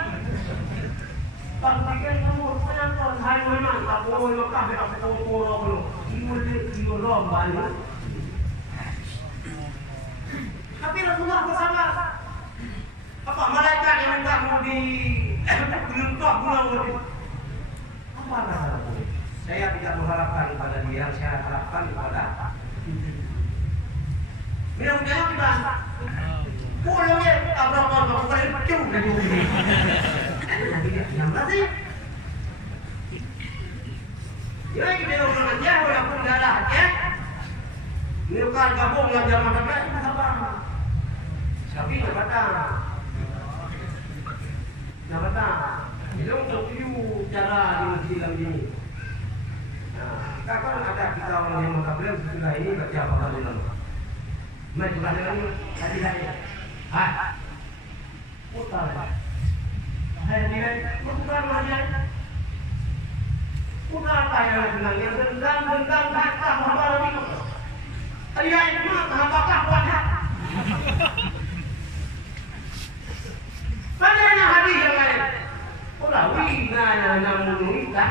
Pak pikir kamu penonton, hai Muhammad, aku mau Mekah biar aku murah dulu. Imul balik. Tapi Rasulullah bersama apa malaikat yang kamu di gelembak bulan lebih. Apa rasa? Saya tidak mengharapkan pada dia, saya harapkan kepada mudah-mudahan kita pulangnya abang-abang bukan pecung dari bumi. Yang berarti ya kita orang aja walaupun tidak ada ya. Ini kan gabung yang zaman dekat apa? Tapi jabatan. Itu untuk cara di masjid ini. Nah, kapan ada kita orang yang mengkabar sudah ini baca apa dulu? Maju dengan hati-hati. Putar. Hai dia, putar saja. Putar saya dengan dendam kata apa lagi? Dia itu apakah kuat? Padanya hadis yang lain. Olah wina namun kita.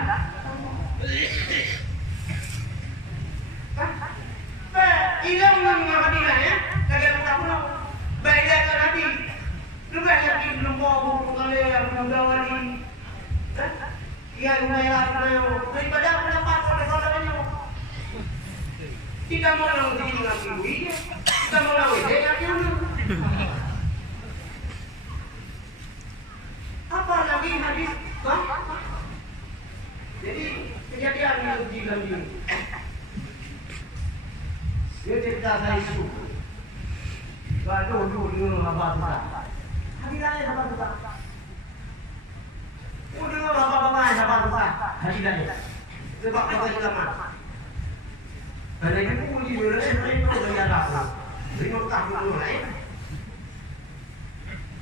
Ilang mga hadis ya. Kagak tahu beda kan hadis. Juga yang belum mau kali yang mendawani. Yang merah daripada pendapat saudaranya. Kita mau lawan dengan ibu, kita mau lawan dengan apa lagi hadis? Jadi kejadian yang dibilang ini. Dia cerita saya itu. Batu dulu apa? Hadirannya apa? Udah apa? Hadirannya. Sebab kita juga mah. Ada yang puji dulu, itu udah ada. Terima kasih dulu,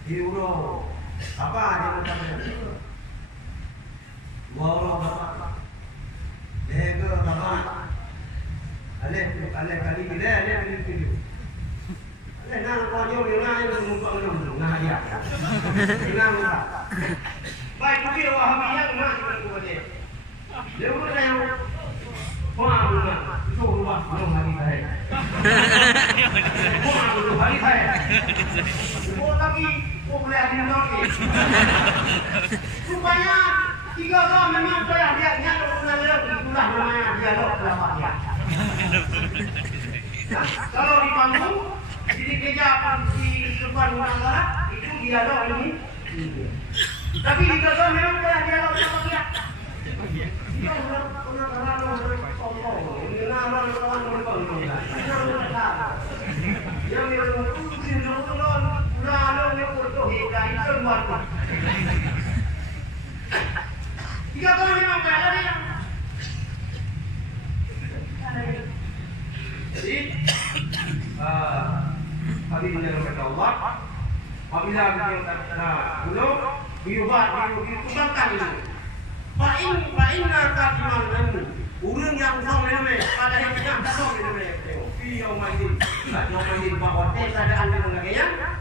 di Euro. Apa dia macamnya? Walau bapak, ego bapak, aleh kali kita aleh video. Aleh nak kau yang lain muka orang nak dia. Jangan muka. Baik mungkin wahami yang mana kita boleh. Dia boleh yang wah itu luar belum hari saya. Wah belum hari saya. Oh lagi boleh ada lagi. Supaya 3 tahun memang saya lihatnya itulah namanya dialog belakangnya. Kalau di panggung di gereja di depan orang barat itu dialog ini. Tapi di 3 tahun memang saya dialog sama dia. Dia tiga kali memang tak ada dia. Jadi, apabila kata Allah, apabila kita dulu diubahkan itu. Fa'inna kafiman lalu urang yang usang ini pada yang penyam usang ini video mainin bahwa keadaan dengan laganya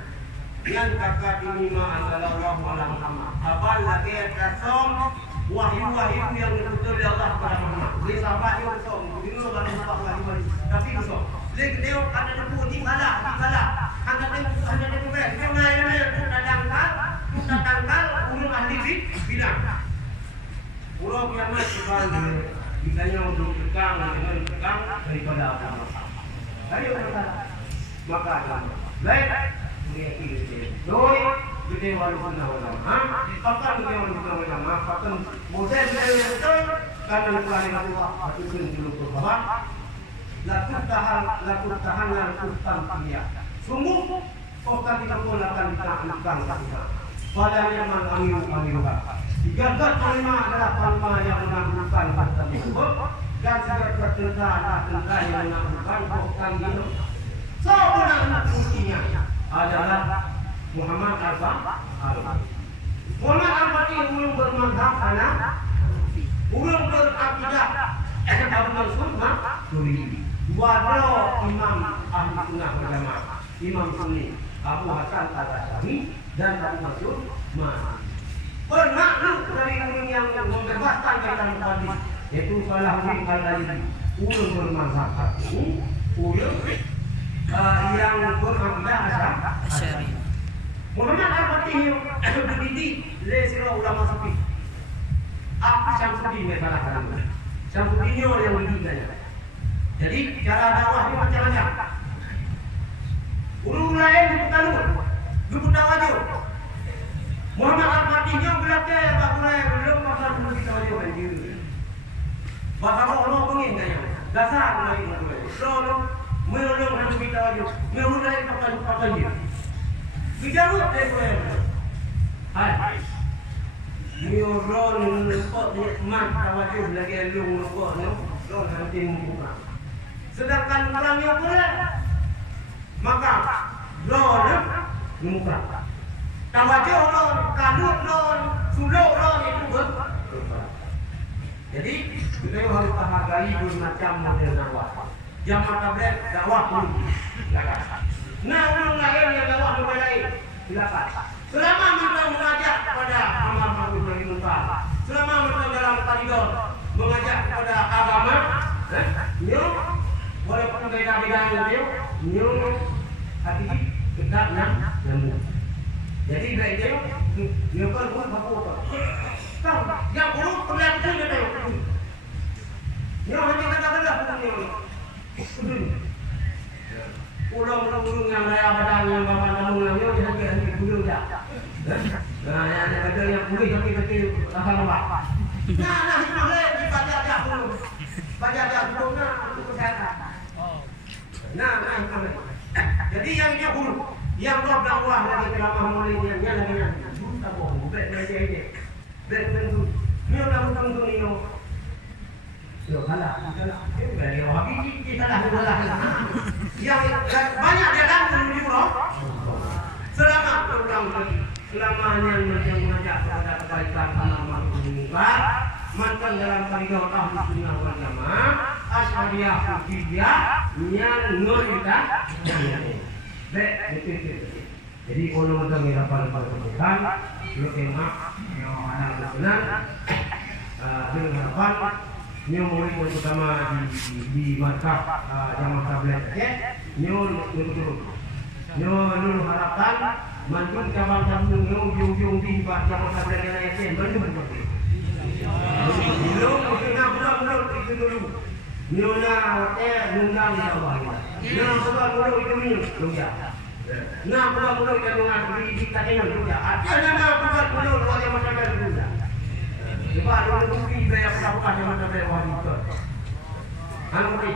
yang kakak dinima Allah ala Muhammad abal lagi kasong wahyu yang diturunkan oleh Allah kepada Muhammad. Jadi sampai usang, dulu baru wahyu tapi usang. Dia ada debu di kalah. Ada debu ber. Dia main tu tangkal urung ahli bilang. Urang yang masih ditanya untuk tegang daripada apa? Ayo maka baik mengikuti doi gede walaupun ulama pakan gede walaupun ulama pakan model itu karena kali Allah itu dulu bahwa lakut tahan dia sungguh kau tidak boleh akan ditaklukkan pada yang amirukan digagat kelima adalah kelima yang menaklukan kata itu dan juga tentara yang menaklukan bukan gitu. Seorang kuncinya adalah Muhammad Al-Fatih. Muhammad Al-Fatih ulung bermazhab anak, ulung berakidah Abu Mansur Maturidi. Dua imam ahli sunnah berjamaah, Imam Sunni Abu Hasan Al-Asy'ari dan Abu Mansur Maturidi. Bermaklum dari ulung yang membebaskan kaitan tadi, yaitu Salahuddin Al-Ayyubi. Ulung bermazhab ini, ulung yang berakidah Asy'ari. Muhammad Al-Fatih berdidik lesira ulama sufi. Syamsuddin mereka Syamsuddin yang didiknya. Jadi cara dakwahnya macam-macam. Ulun lain dibuka wajib. Muhammad Al-Fatih yang belajar bakulai belum pasal belum kita wajib banjir. Bahkan orang pengin kaya dasar lagi mulai. Melong harus kita wajib. Melong lain pakai dia. Bicara boleh. Hai. Melong kok mak wajib lagi elong kok no. Lon nanti membuka. Sedangkan orangnya boleh. Maka lon membuka. Tawajud lon, kanut lon, suluk lon itu betul. Jadi kita harus menghargai bermacam model dakwah. Jamaah tabligh dakwah pun silakan. Nah, orang lain yang dakwah kepada lain silakan. Selama kita mengajak kepada amal ma'ruf nahi munkar, selama kita dalam tariqah mengajak kepada agama, nyo boleh berbeda-beda nyo hati kita nyambung. Jadi baik dia nyo kan apa? Tahu yang buruk kelihatan dia tahu. Nyo hanya kata-kata punya. Ulung yang raya badang yang bapak namun yang dia gulung dah. Nah, yang ada yang boleh kecil asal bapak. Nah, boleh dibaca dah dulu. Baca dah dulu untuk kesehatan. Nah, jadi yang dia buruk, yang dakwah lagi ceramah muridnya lagi tak bohong, betul ini. Betul. Ni orang tunggu ni. Yo kalah. Dari orang kita dah yang banyak dia kan menuju roh. Selama yang mengajak kepada kebaikan amal ma'ruf nahi munkar, mantan dalam tariqah ahli sunnah wal jamaah, asy'ariyah sufiyah yang nurita. Jadi kalau kita mengirapkan pertemuan, lu emak yang anak benar, dengan harapan nyo murid utama di markah jamaah tabligh nyo harapkan mantun cabang-cabang nyo ujung-ujung di jamaah tabligh yang lain belum itu dulu nyo nundang ya Allah nyo bukan itu minum ya nah bukan kandungan di katanya ya ada bukan wajah masyarakat dulu ya. Coba orang bukti bayar pelabuhan yang ada bayar wanita. Nanti,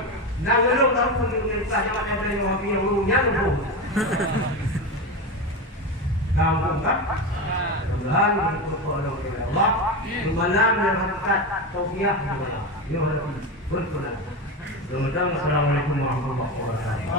nak belum tahu pun dengan pelajaran yang ada wanita yang urungnya belum. Kampung kan? Tuhan berkorban kepada Allah. Kemalam yang harkat taufiah kepada yang harus berkenan. Mudah-mudahan Assalamualaikum warahmatullahi wabarakatuh.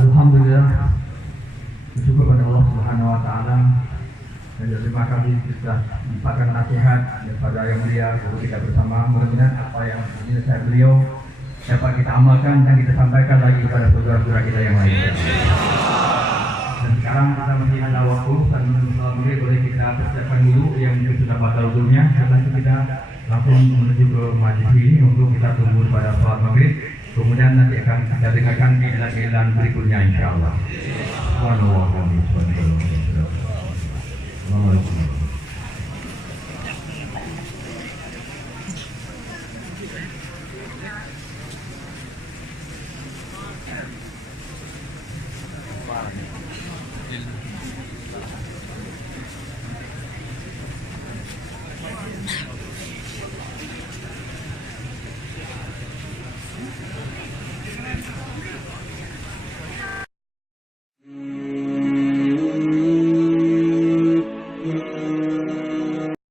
Alhamdulillah, bersyukur pada Allah Subhanahu Wa Taala. Dan terima kasih sudah mendapatkan nasihat daripada yang mulia guru kita bersama. Mudah-mudahan apa yang dinasihat beliau dapat kita amalkan dan kita sampaikan lagi kepada saudara-saudara kita yang lain. Dan sekarang kita masih ada waktu dan mungkin boleh kita persiapkan dulu yang sudah batal wudunya. Setelah itu kita langsung menuju ke majlis ini untuk kita tunggu pada salat maghrib. Kemudian nanti akan kita dengarkan iklan-iklan berikutnya insyaAllah. Assalamualaikum.